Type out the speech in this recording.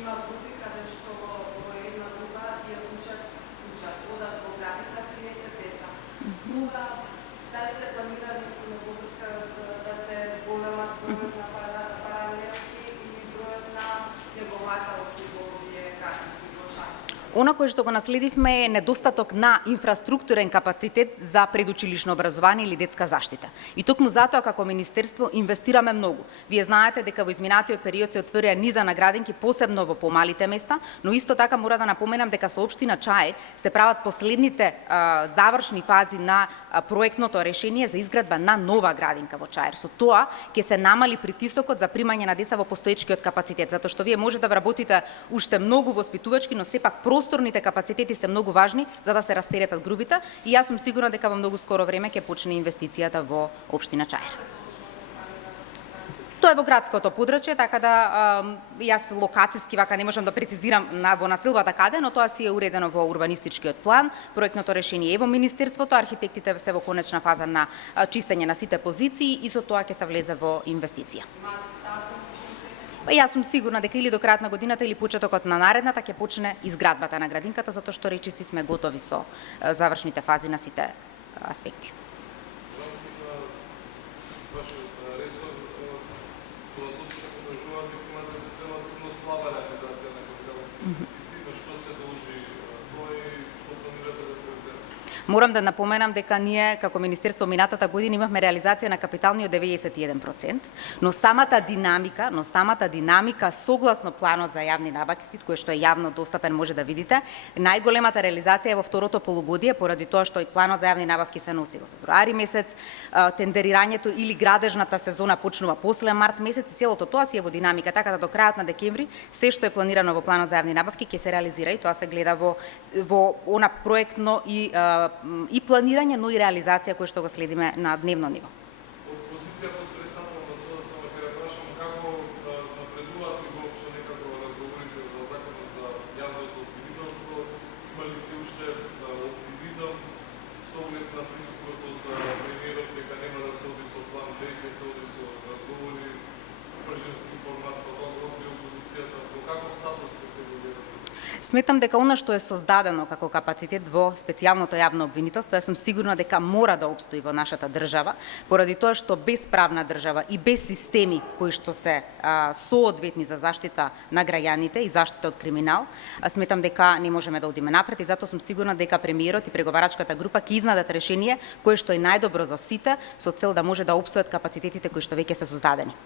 има групи каде што во една група ја учат, одат во градинка 30 деца. Друга, дали се планира во врска да се зголемат бројот на паралелки или бројот на негователки во овие градинки во Чаир? Она кое што го наследивме е недостаток на инфраструктурен капацитет за предучилишно образование или детска заштита. И токму затоа како министерство инвестираме многу. Вие знаете дека во изминатиот период се отворија низа на градинки, посебно во помалите места, но исто така мора да напоменам дека со општина Чаир се прават последните завршни фази на проектното решение за изградба на нова градинка во Чаир. Со тоа ќе се намали притисокот за примање на деца во постоечкиот капацитет, затоа што вие може да вработите уште многу воспитувачки, но сепак просторните капацитети се многу важни за да се растеретат групите и јас сум сигурна дека во многу скоро време ќе почне инвестицијата во општина Чаир. Тоа е во градското подрачје, така да јас локацијски вака не можам да прецизирам во населбата каде, но тоа си е уредено во урбанистичкиот план. Проектното решение е во министерството, архитектите се во конечна фаза на чистење на сите позиции и со тоа ќе се влезе во инвестиција. Јас сум сигурна дека или до крајот на годината или почетокот на наредната ќе почне изградбата на градинката, затоа што речиси сме готови со завршните фази на сите аспекти. Морам да напоменам дека ние како министерство минатата година имавме реализација на капитални од 91%, но самата динамика согласно планот за јавни набавки, кој што е јавно достапен, може да видите, најголемата реализација е во второто полугодие, поради тоа што и планот за јавни набавки се носи во февруари месец, тендерирањето или градежната сезона почнува после март месец и целото тоа си е во динамика, така да до крајот на декември се што е планирано во планот за јавни набавки ќе се реализира и тоа се гледа во она проектно и планирање, но и реализација која што го следиме на дневно ниво. Од позицијата од председател на СДСМ ќе прашам како напредуваат и воопшто некако разговорите за законот за јавното обвинителство, има ли се уште оптимизам со оглед на присутствот од премиерот дека нема да се оди со план Б, ќе се оди со разговори, пржински формат, па тоа го оди опозицијата, во каков статус се сега? Сметам дека она што е создадено како капацитет во специјалното јавно обвинителство, јас сум сигурна дека мора да опстои во нашата држава, поради тоа што без правна држава и без системи кои што се соодветни за заштита на граѓаните и заштита од криминал, сметам дека не можеме да одиме напред и затоа сум сигурна дека премиерот и преговарачката група ќе изнадат решение кое што е најдобро за сите со цел да може да опстојат капацитетите кои што веќе се создадени.